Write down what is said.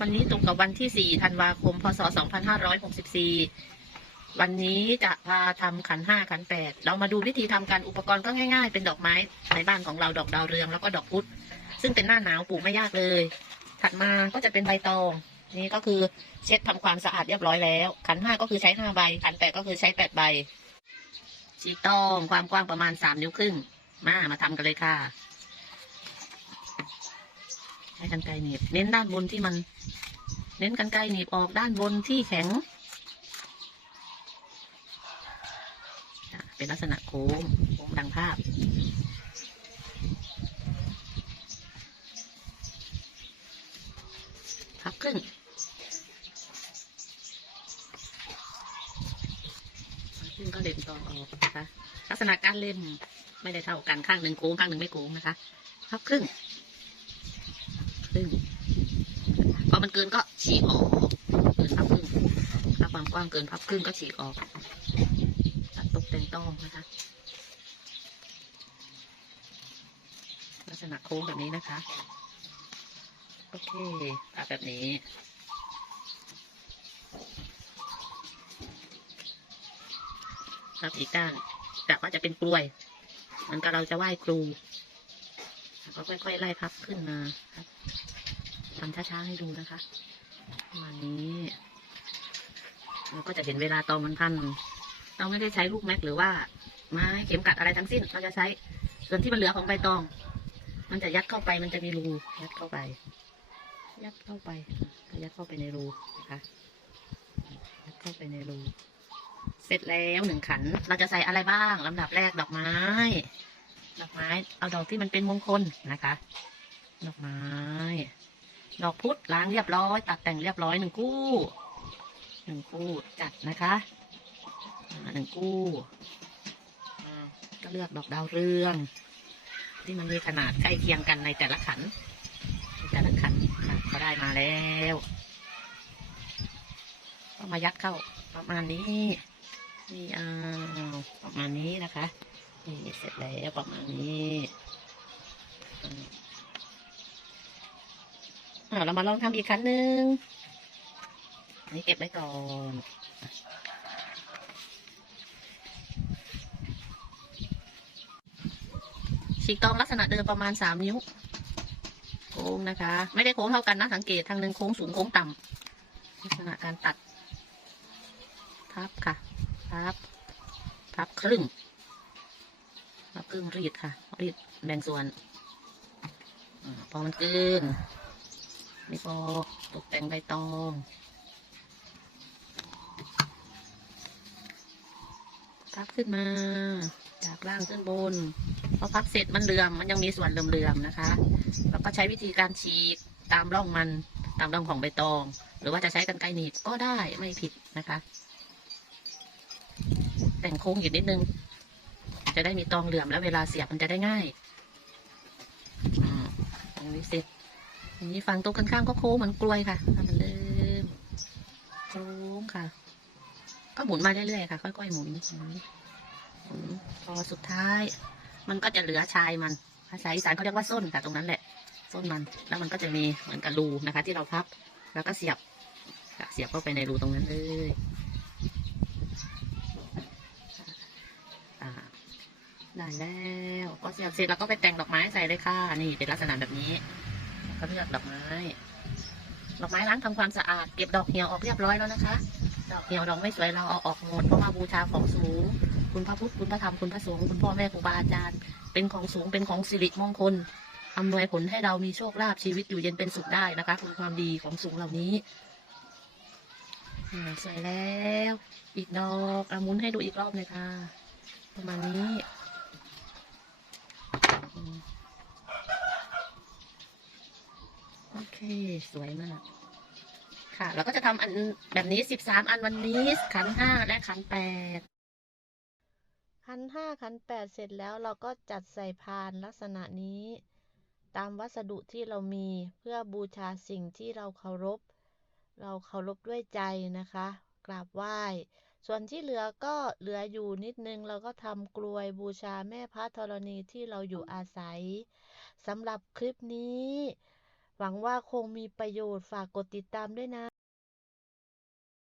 วันนี้ตรงกับวันที่ 4 ธันวาคม พศ 2564 วันนี้จะพาทำขันห้าขันแปดเรามาดูวิธีทำกันอุปกรณ์ก็ง่าย ๆ เป็นดอกไม้ในบ้านของเราดอกดาวเรืองแล้วก็ดอกพุธซึ่งเป็นหน้าหนาวปลูกไม่ยากเลย ถัดมาก็จะเป็นใบตองนี่ก็คือเช็ดทำความสะอาดเรียบร้อยแล้ว ขันห้าก็คือใช้ห้าใบ ขันแปดก็คือใช้แปดใบฉีกตองความกว้างประมาณสามนิ้วครึ่งมามาทำกันเลยค่ะ ใช้กันไกรหนีบเน้นด้านบนที่มัน เน้นกันไกรหนีบออกด้านบนที่แข็ง เป็นลักษณะโค้งโค้งดังภาพพับครึ่งพับครึ่งก็เล็มตองออกนะคะลักษณะการเล่มไม่ได้เท่ากันข้างหนึ่งโค้งข้างหนึ่งไม่โค้งนะคะพับครึ่ง ครึ่ง พอมันเกินก็ฉีกออกเกินพับครึ่งถ้าความกว้างเกินพับครึ่งก็ฉีกออกตัดตกแต่งต้องนะคะ ลักษณะโค้งแบบนี้นะคะ โอเคตัดแบบนี้ครับอีกด้านกะว่าจะเป็นกลวยมือนกับเราจะไหว้ครูแล้วก็ค่อยๆไล่พับขึ้นมาครับ ทำช้าๆให้ดูนะคะประมาณนี้เราก็จะเห็นเวลาตอนมันพัน เราไม่ได้ใช้ลูกแม็กหรือว่าไม้เข็มกัดอะไรทั้งสิ้น เราจะใช้ส่วนที่มันเหลือของใบตอง มันจะยัดเข้าไปมันจะมีรูยัดเข้าไป ยัดเข้าไปก็ยัดเข้าไปในรูนะคะยัดเข้าไปในรูเสร็จแล้วหนึ่งขัน เราจะใส่อะไรบ้างลำดับแรกดอกไม้ ดอกไม้ เอาดอกที่มันเป็นมงคลนะคะ ดอกไม้ ดอกพุธล้างเรียบร้อย ตัดแต่งเรียบร้อยหนึ่งคู่หนึ่งคู่จัดนะคะหนึ่งคู่ก็เลือกดอกดาวเรือง ที่มันมีขนาดใกล้เคียงกันในแต่ละขันในแต่ละขันก็ได้มาแล้วก็มายัดเข้าประมาณนี้นี่เอาประมาณนี้นะคะนี่เสร็จแล้วประมาณนี้ อืมอ่าเรามาลองทำอีกครั้งหนึ่งนนี้เก็บไว้ก่อนฉีกตองลักษณะเดิมประมาณสามนิ้ว โค้งนะคะ ไม่ได้โค้งเท่ากันนะ สังเกตทางหนึ่งโค้งสูงโค้งต่ำลักษณะการตัด พับค่ะ พับ พับครึ่งพับครึ่งรีดค่ะ รีดแบ่งส่วนอพอมันเกิน นี่พอตกแต่งใบตองพับขึ้นมา จากล่างขึ้นบนพอพับเสร็จมันเหลื่อมมันยังมีส่วนเหลื่อมๆนะคะ แล้วก็ใช้วิธีการฉีกตามร่องมันตามร่องของใบตอง หรือว่าจะใช้กันไกรหนีบก็ได้ไม่ผิดนะคะ แต่งโค้งอยู่นิดนึง จะได้มีตองเหลื่อมแล้วเวลาเสียบมันจะได้ง่ายอืมตรงนี้เสร็จ นนี้ฝั่งตรงกันข้ามก็โค้งเหมือนกลวยค่ะทำมือนเดิมโค้งค่ะ ก็หมุนมาเรื่อยๆค่ะ ค่อยๆหมุนหมุนพอสุดท้าย มันก็จะเหลือชายมันภาษาอีสานเขาเรียกว่าส้นค่ะตรงนั้นแหละส้นมัน แล้วมันก็จะมีเหมือนกับรูนะคะ ที่เราพับ แล้วก็เสียบเสียบเข้าไปในรูตรงนั้นเลยได้แล้ว ก็เสียบเสร็จแล้วก็ไปแต่งดอกไม้ใส่เลยค่ะ นี่เป็นลักษณะแบบนี้ ก็เลือกดอกไม้ ดอกไม้ล้างทำความสะอาด เก็บดอกเหี่ยวออกเรียบร้อยแล้วนะคะ ดอกเหี่ยวดอกไม่สวยเราเอาออกหมดเพราะว่าบูชาของสูง คุณพระพุทธคุณพระธรรมคุณพระสงฆ์คุณพ่อแม่ครูบาอาจารย์ เป็นของสูงเป็นของสิริมงคลอำนวยผลให้เรามีโชคลาภชีวิตอยู่เย็นเป็นสุขได้นะคะคุณความดีของสูงเหล่านี้สวยแล้ว อีกดอกอมุนให้ดูอีกรอบเลยค่ะ ประมาณนี้อืมโอเค สวยมาก ค่ะ เราก็จะทำอันแบบนี้สิบสามอันวันนี้ขันห้าและขันแปดขันห้าขันแปดเสร็จแล้วเราก็จัดใส่พานลักษณะนี้ ตามวัสดุที่เรามีเพื่อบูชาสิ่งที่เราเคารพ เราเคารพด้วยใจนะคะ กราบไหว้ ส่วนที่เหลือก็เหลืออยู่นิดนึง เราก็ทำกลวยบูชาแม่พระธรณีที่เราอยู่อาศัยสำหรับคลิปนี้ หวังว่าคงมีประโยชน์ ฝากกดติดตามด้วยนะ